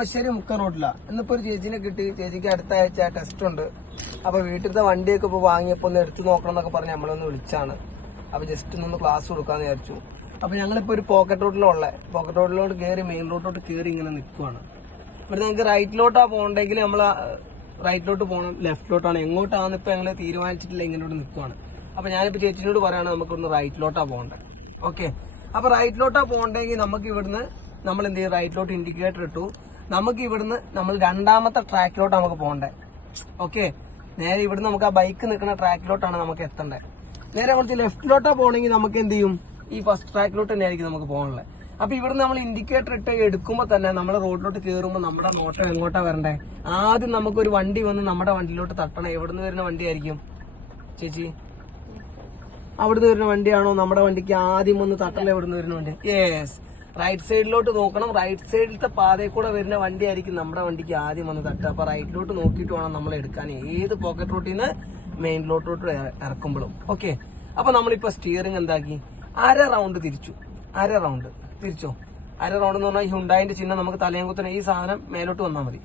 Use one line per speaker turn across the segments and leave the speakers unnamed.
കളമശ്ശേരി മുക്ക റോഡിലാണ് ഇന്നിപ്പോ ഒരു ചേച്ചിനെ കിട്ടി. ചേച്ചിക്ക് അടുത്ത ആഴ്ച ടെസ്റ്റ് ഉണ്ട്. അപ്പൊ വീട്ടിലത്തെ വണ്ടിയൊക്കെ ഇപ്പൊ വാങ്ങിയപ്പോ ഒന്ന് എടുത്തു നോക്കണം എന്നൊക്കെ പറഞ്ഞ് നമ്മളൊന്ന് വിളിച്ചാണ്. അപ്പൊ ജസ്റ്റ് ഒന്ന് ക്ലാസ് കൊടുക്കാന്ന് വിചാരിച്ചു. അപ്പൊ ഞങ്ങളിപ്പോ ഒരു പോക്കറ്റ് റോഡിലുള്ള പോക്കറ്റ് റോഡിലോട്ട് കയറി മെയിൻ റോഡിലോട്ട് കയറി ഇങ്ങനെ നിൽക്കുവാണ് ഇവിടെ ഞങ്ങൾക്ക് റൈറ്റിലോട്ടാ പോകണ്ടെങ്കിൽ നമ്മൾ റൈറ്റിലോട്ട് പോകണം ലെഫ്റ്റിലോട്ടാണ് എങ്ങോട്ടാന്ന് ഇപ്പൊ ഞങ്ങൾ തീരുമാനിച്ചിട്ടില്ല ഇങ്ങോട്ട് നിൽക്കുവാണ് അപ്പൊ ഞാനിപ്പോ ചേച്ചിനോട് പറയാണ് നമുക്ക് ഇവിടുന്ന് റൈറ്റിലോട്ടാ പോകണ്ടത് ഓക്കെ അപ്പൊ റൈറ്റിലോട്ടാ പോകണ്ടെങ്കിൽ നമുക്ക് ഇവിടുന്ന് നമ്മൾ എന്ത് ചെയ്യും റൈറ്റിലോട്ട് ഇൻഡിക്കേറ്റർ ഇട്ടു. നമുക്ക് ഇവിടുന്ന് നമ്മൾ രണ്ടാമത്തെ ട്രാക്കിലോട്ട് നമുക്ക് പോകണ്ടേ. ഓക്കെ നേരെ ഇവിടുന്ന് നമുക്ക് ആ ബൈക്ക് നിൽക്കുന്ന ട്രാക്കിലോട്ടാണ് നമുക്ക് എത്തേണ്ടത് നേരെ കുറച്ച് ലെഫ്റ്റിലോട്ടാ പോകണമെങ്കിൽ നമുക്ക് എന്ത് ചെയ്യും? ഈ ഫസ്റ്റ് ട്രാക്കിലോട്ട് തന്നെ ആയിരിക്കും നമുക്ക് പോകാനുള്ളത്. അപ്പൊ ഇവിടുന്ന് നമ്മൾ ഇൻഡിക്കേറ്റർ ഇട്ട് എടുക്കുമ്പോൾ തന്നെ നമ്മൾ റോഡിലോട്ട് കയറുമ്പോൾ നമ്മുടെ നോട്ടം എങ്ങോട്ടാ വരണ്ടേ? ആദ്യം നമുക്കൊരു വണ്ടി വന്ന് നമ്മുടെ വണ്ടിയിലോട്ട് തട്ടണം. എവിടുന്ന് വരുന്ന വണ്ടി ആയിരിക്കും ചേച്ചി? അവിടുന്ന് വരുന്ന വണ്ടിയാണോ? നമ്മുടെ വണ്ടിക്ക് ആദ്യം ഒന്ന് തട്ടല എവിടുന്ന് വരുന്ന വണ്ടി? യെസ് റൈറ്റ് സൈഡിലോട്ട് നോക്കണം. റൈറ്റ് സൈഡിലത്തെ പാതയിൽ കൂടെ വരുന്ന വണ്ടി ആയിരിക്കും നമ്മുടെ വണ്ടിക്ക് ആദ്യം വന്ന് തട്ടുക അപ്പൊ റൈറ്റിലോട്ട് നോക്കിയിട്ട് വേണം നമ്മൾ എടുക്കാൻ. ഏത് പോക്കറ്റ് റൂട്ടിൽ നിന്ന് മെയിൻ റോട്ടിലോട്ട് ഇറക്കുമ്പോഴും. ഓക്കെ അപ്പൊ നമ്മളിപ്പോ സ്റ്റിയറിംഗ് എന്താക്കി? അര റൗണ്ട് തിരിച്ചു. അര റൗണ്ട് തിരിച്ചോ? അര റൗണ്ട് എന്ന് പറഞ്ഞാൽ ഹുണ്ടായിന്റെ ചിഹ്നം നമുക്ക് തലയും കുത്തണം ഈ സാധനം മേലോട്ട് വന്നാൽ മതി.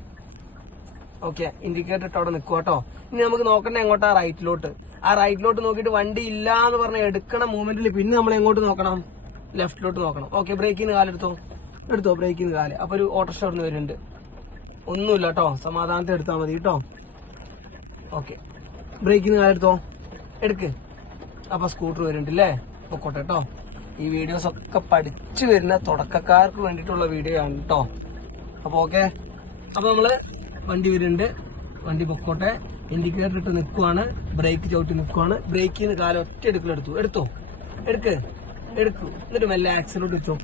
ഓക്കെ ഇൻഡിക്കേറ്റർ ഇട്ട് അവിടെ നിൽക്കുക കേട്ടോ ഇനി നമുക്ക് നോക്കണ്ട എങ്ങോട്ടാ റൈറ്റിലോട്ട് ആ റൈറ്റിലോട്ട് നോക്കിയിട്ട് വണ്ടി ഇല്ല എന്ന് പറഞ്ഞ എടുക്കണ മൂവ്മെന്റിൽ പിന്നെ നമ്മൾ എങ്ങോട്ട് നോക്കണം? ലെഫ്റ്റിലോട്ട് നോക്കണം. ഓക്കെ ബ്രേക്കിന് കാലെടുത്തോ എടുത്തോ? ബ്രേക്കിന് കാൽ. അപ്പൊ ഒരു ഓട്ടോറിക്ഷ അവിടെ നിന്ന് വരുന്നുണ്ട്. ഒന്നുമില്ല കേട്ടോ സമാധാനത്തെ എടുത്താൽ മതി കേട്ടോ ഓക്കെ. ബ്രേക്കിന് കാലെടുത്തോ എടുക്ക്. അപ്പൊ സ്കൂട്ടർ വരുന്നുണ്ട് അല്ലേ പൊക്കോട്ടെ കേട്ടോ ഈ വീഡിയോസ് ഒക്കെ പഠിച്ചു വരുന്ന തുടക്കക്കാർക്ക് വേണ്ടിയിട്ടുള്ള വീഡിയോ ആണ് കേട്ടോ അപ്പൊ ഓക്കെ. അപ്പൊ നമ്മൾ വണ്ടി വരുന്നുണ്ട്. വണ്ടി പൊക്കോട്ടെ. ഇൻഡിക്കേറ്റർ ഇട്ട് നിൽക്കുവാണ്. ബ്രേക്ക് ചവിട്ടി നിൽക്കുവാണ്. ബ്രേക്കിന് കാലം ഒറ്റ എടുക്കലെടുത്തു എടുത്തോ? എടുക്ക്. എടുക്കൂ. എന്നിട്ട് മെല്ലെ ആക്സിലോട്ട് വെച്ചോ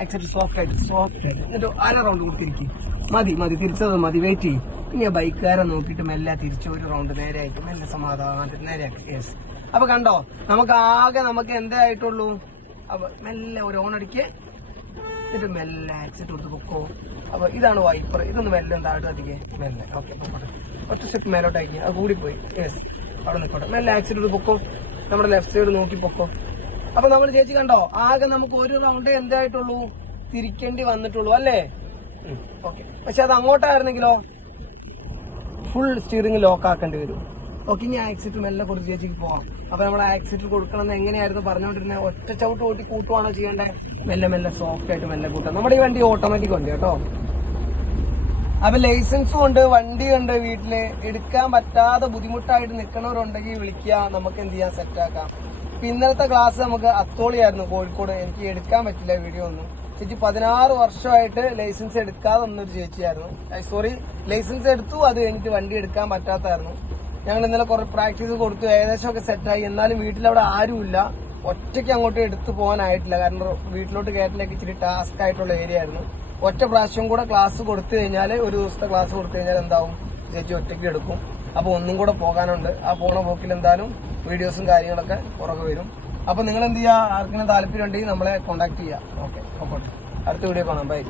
ആക്സിലോട്ട് സോഫ്റ്റ് ആയിട്ട് സോഫ്റ്റ് ആയിട്ട്. എന്നിട്ട് അര റൗണ്ട് കൊടുത്തിരിക്കും മതി മതി തിരിച്ചത് മതി വെയിറ്റ് ചെയ്യും. ഇനി ആ ബൈക്കുകാരെ നോക്കിയിട്ട് മെല്ലെ തിരിച്ച് ഒരു റൗണ്ട് നേരെ ആയിട്ട് മെല്ലെ സമാധാനമായിട്ട് നേരെ ആക്കി യെസ് അപ്പൊ കണ്ടോ നമുക്ക് ആകെ നമുക്ക് എന്തേ ആയിട്ടുള്ളൂ? അപ്പൊ മെല്ലെ ഒരു ഓൺ അടിക്കേ. എന്നിട്ട് മെല്ലെ ആക്സിറ്റ് കൊടുത്ത് പൊക്കോ. അപ്പൊ ഇതാണ് വൈപ്പർ ഇതൊന്ന് മെല്ലെ താഴോട്ട് അടിക്കേ. മെല്ലെ. ഓക്കെ ഒറ്റ സ്റ്റെപ്പ് മേലോട്ട് അയക്കി അത് കൂടിപ്പോയി. യെസ് അവിടെ നിൽക്കോട്ടെ മെല്ലെ ആക്സിറ്റ് കൊടുത്ത് പൊക്കോ. നമ്മുടെ ലെഫ്റ്റ് സൈഡ് നോക്കി പൊക്കോ. അപ്പൊ നമ്മൾ ചേച്ചി കണ്ടോ? ആകെ നമുക്ക് ഒരു റൗണ്ട് എന്തായിട്ടുള്ളൂ? തിരിക്കേണ്ടി വന്നിട്ടുള്ളൂ അല്ലേ? ഓക്കെ പക്ഷെ അത് അങ്ങോട്ടായിരുന്നെങ്കിലോ? ഫുൾ സ്റ്റിയറിംഗ് ലോക്ക് ആക്കേണ്ടി വരും. ഓക്കെ ഇനി ആക്സിറ്റ് മെല്ലെ കൊടുത്ത് ചേച്ചിക്ക് പോവാം. അപ്പൊ നമ്മൾ ആക്സിറ്റ് കൊടുക്കണം എന്ന് എങ്ങനെയായിരുന്നു പറഞ്ഞുകൊണ്ടിരുന്നത് ഒറ്റ ചവിട്ട് കൂട്ടി കൂട്ടുവാണോ ചെയ്യേണ്ടത് മെല്ലെ മെല്ലെ സോഫ്റ്റ് ആയിട്ട് മെല്ലെ കൂട്ടാം. നമ്മുടെ ഈ വണ്ടി ഓട്ടോമാറ്റിക് വണ്ടി കേട്ടോ. അപ്പൊ ലൈസൻസും ഉണ്ട് വണ്ടി ഉണ്ട് വീട്ടിൽ. എടുക്കാൻ പറ്റാതെ ബുദ്ധിമുട്ടായിട്ട് നിൽക്കണവരുണ്ടെങ്കിൽ വിളിക്കുക. നമുക്ക് എന്ത് ചെയ്യാം? സെറ്റാക്കാം ഇന്നലത്തെ ക്ലാസ് നമുക്ക് അത്തോളിയായിരുന്നു. കോഴിക്കോട് എനിക്ക് എടുക്കാൻ പറ്റില്ല വീഡിയോ ഒന്നും. ചേച്ചി പതിനാറ് വർഷമായിട്ട് ലൈസൻസ് എടുക്കാതെ വന്നൊരു ചേച്ചിയായിരുന്നു. സോറി ലൈസൻസ് എടുത്തു അത് കഴിഞ്ഞിട്ട് വണ്ടി എടുക്കാൻ പറ്റാത്തായിരുന്നു. ഞങ്ങൾ ഇന്നലെ കുറെ പ്രാക്ടീസ് കൊടുത്തു. ഏകദേശം ഒക്കെ സെറ്റായി എന്നാലും വീട്ടിലവിടെ ആരുമില്ല. ഒറ്റയ്ക്ക് അങ്ങോട്ട് എടുത്തു പോകാനായിട്ടില്ല. കാരണം വീട്ടിലോട്ട് കയറ്റിലേക്ക് ഇച്ചിരി ടാസ്ക് ആയിട്ടുള്ള ഏരിയ ആയിരുന്നു. ഒറ്റ പ്രാവശ്യം കൂടെ ക്ലാസ് കൊടുത്തു കഴിഞ്ഞാൽ ഒരു ദിവസത്തെ ക്ലാസ് കൊടുത്തു കഴിഞ്ഞാൽ എന്താവും? ചേച്ചി ഒറ്റയ്ക്ക് എടുക്കും. അപ്പൊ ഒന്നും കൂടെ പോകാനുണ്ട്. ആ പോണ പോക്കിൽ എന്തായാലും വീഡിയോസും കാര്യങ്ങളൊക്കെ പുറകെ വരും. അപ്പൊ നിങ്ങൾ എന്ത് ചെയ്യുക ആർക്കെങ്കിലും താല്പര്യം ഉണ്ടെങ്കിൽ നമ്മളെ കോൺടാക്ട് ഓക്കെ ഓക്കെ അടുത്ത വീഡിയോ കാണാം. ബൈ